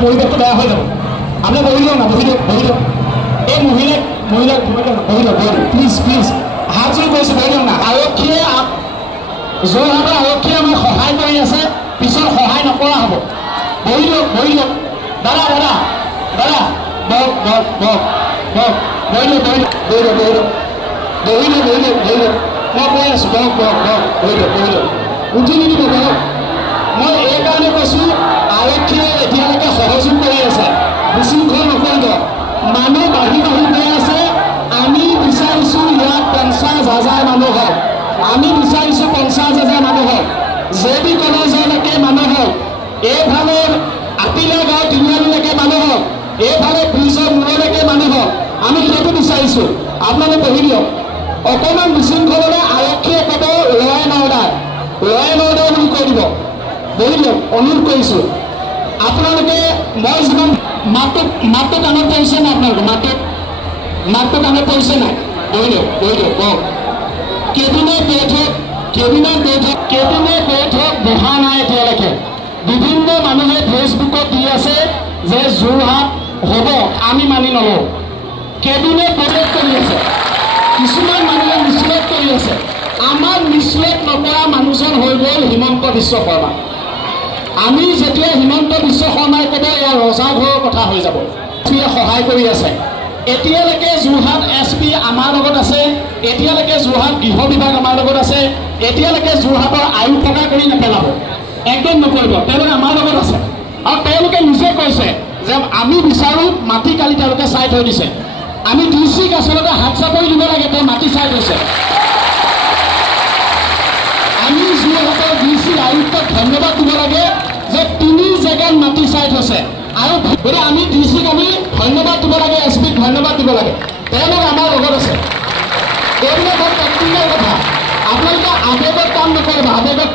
পৰিৱেশটো বেয়া হৈ যাব আপুনি বহি লওক না বহি লওক এই মহিলাক বহি লওক প্লিজ হাত জোৰ কৰিছোঁ বহি লওক না আৰক্ষীয়ে যোৰহাটৰ আৰক্ষীয়ে আমাক সহায় কৰি আছে পিছত সহায় নকৰা হ'ব বহি লওক দাদা বক বহি লওক মই কৈ আছোঁ বক বহি লওক উঠি নিদিব বক মই এইকাৰণে কৈছোঁ আৰক্ষীয়ে এতিয়ালৈকে সহযোগ কৰি আছে বিশৃংখল নকৰিব মানুহ বাঢ়ি গৈ আছে আমি বিচাৰিছোঁ ইয়াত 50,000 মানুহ হওক আমি বিচাৰিছোঁ 50,000 মানুহ হওক জেবি কলেজলৈকে মানুহ হওক এইফালে আপিলা গাঁও তিনিআলিলৈকে মানুহ হওক এইফালে ব্ৰিজৰ মূৰলৈকে মানুহ হওক আমি সেইটো বিচাৰিছোঁ আপোনালোকে বহি দিয়ক অকণমান বিশৃংখল হ'লে আৰক্ষীয়ে ক'ব ল এণ্ড অৰ্ডাৰ বুলি কৈ দিব বহি দিয়ক অনুৰোধ কৰিছোঁ আপোনালোকে মই যিমান মাতটো কাণত পৰিছে নাই আপোনালোকে মাতটো কাণত পৰিছে নাই বহি দিয়ক কওক কেবিনেট বৈঠক বহা নাই এতিয়ালৈকে বিভিন্ন মানুহে ফেচবুকত দি আছে যে যোৰহাট হ'ব আমি মানি নলওঁ কেবিনেট বৈঠক কৰি আছে কিছুমান মানুহে মিছলেট কৰি আছে আমাৰ মিছলেট নকৰা মানুহজন হৈ গ'ল হিমন্ত বিশ্ব শৰ্মা আমি যেতিয়া হিমন্ত বিশ্ব শৰ্মাই ক'ব ইয়াৰ ৰজাঘৰৰ কথা হৈ যাব সহায় কৰি আছে এতিয়ালৈকে যোৰহাট SP আমাৰ লগত আছে এতিয়ালৈকে যোৰহাট গৃহ বিভাগ আমাৰ লগত আছে এতিয়ালৈকে যোৰহাটৰ আয়ু টকা কৰি নেপেলাব একদম নকৰিব তেওঁলোকে আমাৰ লগত আছে আৰু তেওঁলোকে নিজে কৈছে যে আমি বিচাৰোঁ মাটি কালি তেওঁলোকে চাই থৈ দিছে আমি DC-ক আচলতে হাত চাপৰি দিব লাগে তেওঁ মাটি চাই থৈছে আমি যোৰহাটৰ DC আয়ুক্তক ধন্যবাদ দিব লাগে যে 3 জেগাত মাটি চাই থৈছে আৰু গতিকে আমি DC-ক আমি ধন্যবাদ দিব লাগে SP-ক ধন্যবাদ দিব লাগে তেওঁলোক আমাৰ লগত আছে এইবিলাক হ'ল প্ৰেক্টিকেল কথা আপোনালোকে আবেগত কাম নকৰিব আবেগত